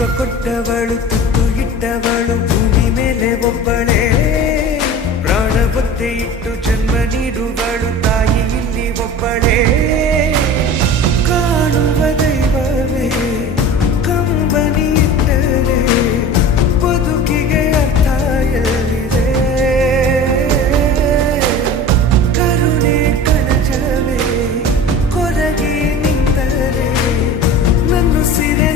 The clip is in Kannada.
ತೂಕ ಕೊಟ್ಟವಳು, ತುತ್ತು ಇಟ್ಟವಳು, ಭೂಮಿ ಮೇಲೆ ಒಬ್ಬಳೇ. ಪ್ರಾಣ ಒತ್ತೆ ಇಟ್ಟು ಜನ್ಮ ನೀಡುವಳು, ತಾಯಿ ಇಲ್ಲಿ ಒಬ್ಬಳೇ. ಕಾಣುವ ದೈವವೇ, ಕಂಬನಿ ಇಟ್ಟರೆ, ಬದುಕಿಗೆ ಅರ್ಥ ಎಲ್ಲಿದೆ? ಕರುಣೆ ಕಣಜವೇ ಕೊರಗೆ ನಿಂತರೆ, ನನ್ನ ಸಿರೆ